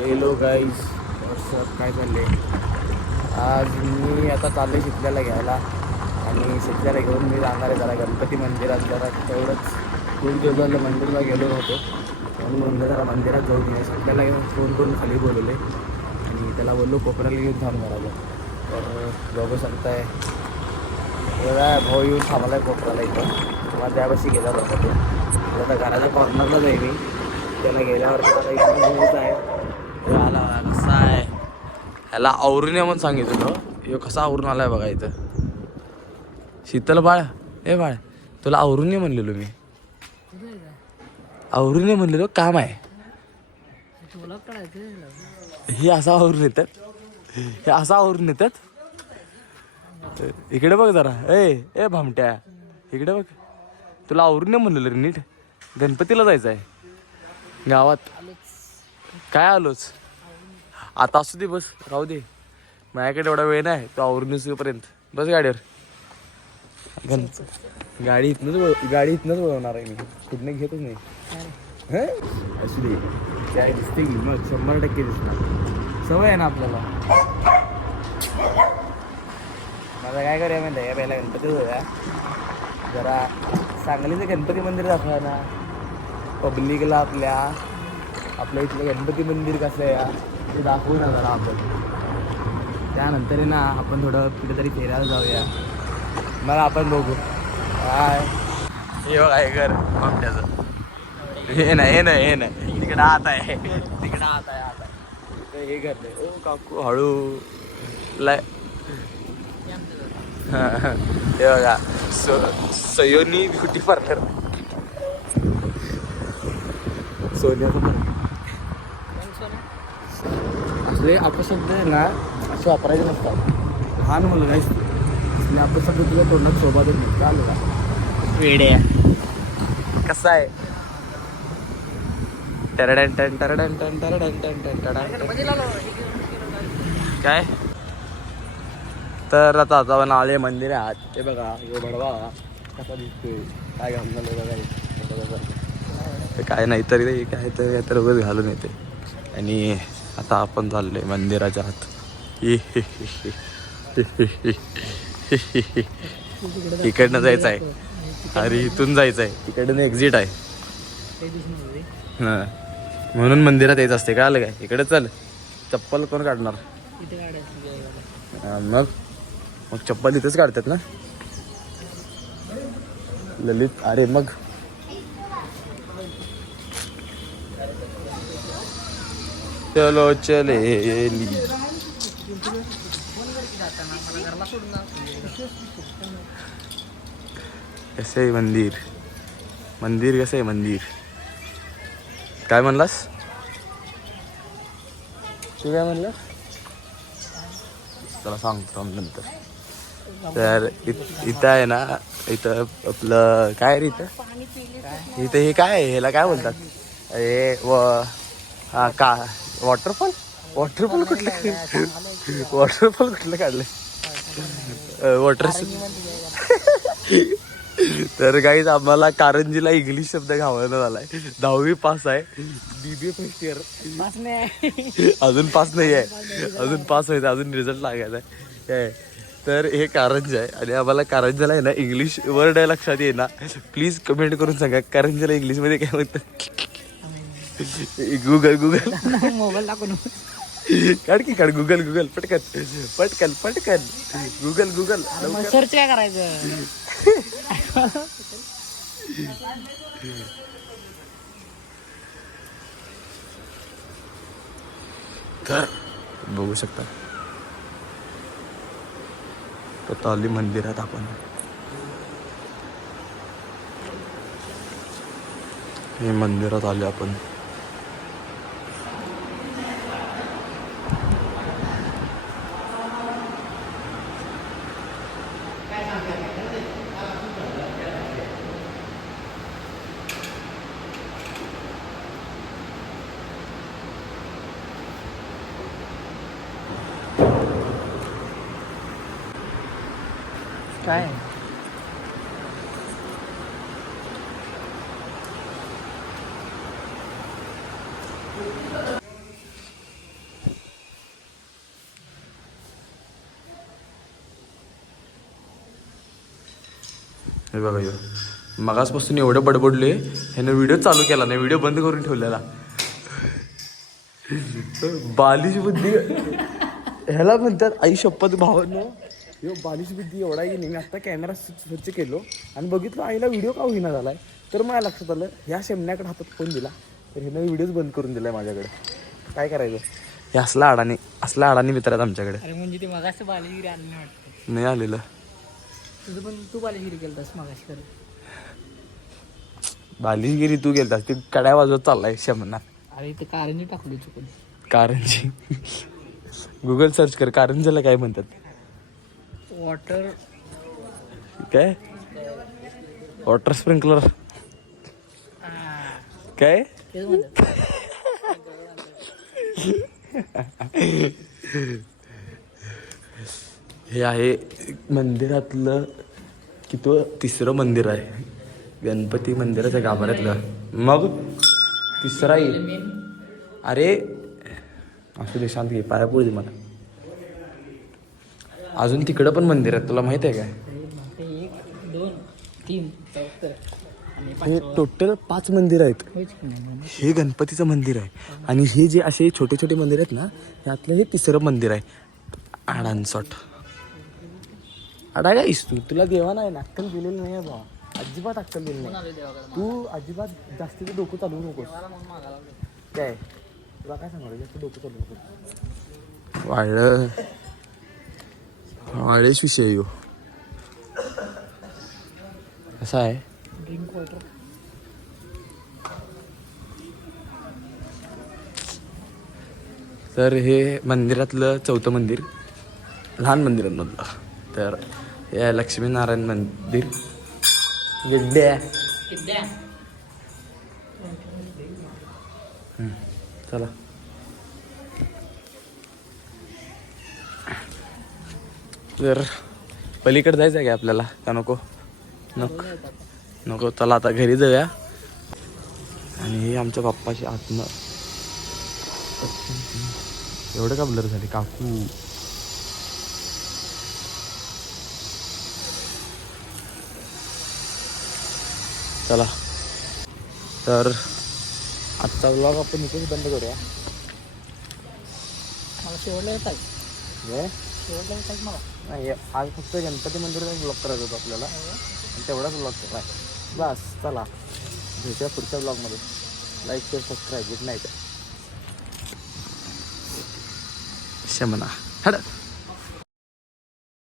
Hello guys, WhatsApp, काय चालले? आज मी आता चाललो आहे शिकल्याला घ्यायला आणि शिकल्याला घेऊन मी जाणार आहे जरा गणपती मंदिरात. जरा तेवढंच खूप दिवसाला मंदिरला गेलो नव्हतो म्हणून म्हणलं जरा मंदिरात जाऊन ये. शिकल्याला घेऊन फोन करून खाली बोलवले आणि त्याला बोललो कोपऱ्याला घेऊन थांब घराला. तर बघू शकताय एवढा भाऊ येऊन थांबला आहे कोपऱ्याला. इथं मला त्यापाशी गेला होता तो. आता घराच्या कॉर्नरला जाईल मी. त्याला गेल्यावर त्याला इकडून घ्यायचं आहे. तो आला कसा आहे, ह्याला आवरून ये म्हणून सांगितलं. ह्यो कसा आवरून आलाय बघा इथं. शीतल बाळ, ए बाळ, तुला आवरून ये म्हणलेलो मी. आवरून ये म्हणलेलो, काम आहे. हे असं आवरून येतात, हे असं आवरून येतात. इकडे बघ जरा, ए भामट्या, इकडे बघ. तुला आवरून ये म्हणलेलं रे नीट. गणपतीला जायचं आहे गावात. काय आलोच आता, असू दे, बस राहू दे. माझ्याकडे एवढा वेळ नाही तो आवरून येऊपर्यंत. बस गाडीवर. गाडी इथनंच वळवणार आहे मी, कुठनं घेतच नाही. असू दे, काय दिसते की मग 100% दिसणार. सवय आहे ना आपल्याला. माझा काय करूया माहिती आहे, पहिला गणपती होऊया जरा. सांगलीचं गणपती मंदिर दाखवा ना पब्लिकला. आपल्या इथलं गणपती मंदिर कसं आहे ते दाखवू ना जरा आपण. त्यानंतर ना आपण थोडं कुठेतरी फिरायला जाऊया. मग आपण बघू काय हे बघा हे घर आमच्याचं. हे नाही तिकडं आत आहे, तिकडं आत आहे. हे घर नाही. ओ काकू हळू लय. हे बघा सयोनी ब्युटी पार्लर. सोन्याचं पण असले अपशब्द आहे ना असे वापरायचे नसतात. लहान मुलं नाही असले अपशब्द तुझ्या तोंडात सोबतच नाही. चालू का वेड्या कसा आहे. टरडन टन टरडन टन टरडन टन टन टरडन. काय तर आता आपण आले मंदिर आहात. ते बघा हे भडवा कसा दिसतोय, काय घालून बघा. ते काय नाही तरी काय तर उगाच घालून येते. आणि आता आपण चाललोय मंदिराच्या आत. इकडनं जायचं आहे. अरे इथून जायचं आहे, तिकडनं एक्झिट आहे. हां म्हणून मंदिरात यायचं असते. काय आलं काय इकडे. चल, चप्पल कोण काढणार. मग चप्पल इथेच काढतात ना ललित. अरे मग चलो चलेली. कसं आहे मंदिर कसं आहे मंदिर. काय म्हणलास तू, काय म्हणलास त्याला सांगतो नंतर. तर इथं आहे ना, इथं आपलं काय रे इथं हे काय आहे, ह्याला काय बोलतात. हे हा का वॉटरफॉल कुठलं काढलं वॉटर. तर काहीच आम्हाला कारंजीला इंग्लिश शब्द घावणं झालाय. 10वी पास आहे, BBA फर्स्ट इयर. अजून पास नाही आहे, अजून पास व्हायचं, अजून रिझल्ट लागायचा आहे काय. तर हे कारंज आहे आणि आम्हाला कारंजाला आहे ना इंग्लिश वर्ड आहे लक्षात ये ना. प्लीज कमेंट करून सांगा कारंजाला इंग्लिशमध्ये काय म्हणतात. गुगल मोबाईल टाकून काढ की काढ. गुगल पटकन गुगल सर्च काय करायचं. तर बघू शकता आता आली मंदिरात आपण. हे मंदिरात आले आपण. काय हे बघा यो मगासपासून एवढं बडबडले ह्यानं व्हिडिओ चालू केला नाही, व्हिडिओ बंद करून ठेवलेला. बालिश बुद्धी ह्याला म्हणतात. आई शपथ भावांनो, यो बालिश बुद्धी एवढा की नाही. मी आत्ता कॅमेरा स्वच्छ केलो आणि बघितलं आईला व्हिडिओ का होईना झालाय. तर मला लक्षात आलं ह्या शेमण्याकडे हातात फोन दिला तर ह्यानं व्हिडिओच बंद करून दिलाय माझ्याकडे. काय करायचं. हे असला अडाणी मित्र आहेत आमच्याकडे. अरे म्हणजे ते मगाशी बालिगिरी आली नाही वाटतं. नाही आलेलं. तुझं पण तू बालिगिरी केलतास मगाशी कर. बालिशगिरी तू गेलतास ती कड्या वाजवत चाललाय शमना. अरे ते कारंजी टाकली चुकून. कारंजी गुगल सर्च कर कारंजीला काय म्हणतात. वॉटर काय वॉटर स्प्रिंकलर काय. तेच म्हणतात. हे आहे मंदिरातलं तिसरं मंदिर आहे. गणपती मंदिराच्या गाभाऱ्यातलं. मग तिसरा येईल. अरे असू दे शांत घे पायापुढे दे मला. अजून तिकडं पण मंदिर आहे तुला माहित आहे काय. 1 2 3 4 हे टोटल 5 मंदिर आहेत. हे गणपतीचं मंदिर आहे आणि हे जे असे छोटे छोटे मंदिर आहेत ना त्यातलं हे तिसरं मंदिर आहे. आडांसोट आडा काहीस तुला देवा नाही अक्कल दिलेली नाही बा. अजिबात अक्कल दिली नाही. तू अजिबात जास्तीचं डोकं चालवू नकोस. काय तुला काय सांगणार जास्त डोकं चालवू नकोस. वाळेच विषय यो असा आहे. Drink water. तर हे मंदिरातलं 4थं मंदिर लहान मंदिरांमधलं. तर हे आहे लक्ष्मीनारायण मंदिर. गिड्ड्या चला तर पलीकडे जायचं आहे का आपल्याला का नको. नको चला आता घरी जाऊया. आणि हे आमच्या बाप्पाची आत्मा एवढं का ब्लर झाले काकू. चला तर आजचा व्लॉग आपण इथेच बंद करूया. मला शेवटला येत आहे. शेवटला येत आहे मला. नाही आज फक्त गणपती मंदिराचा ब्लॉग करायचा होता आपल्याला आणि तेवढाच ब्लॉग केला बस. चला भेटूया पुढच्या ब्लॉगमध्ये. Like share subscribe. Good night. शमना हड.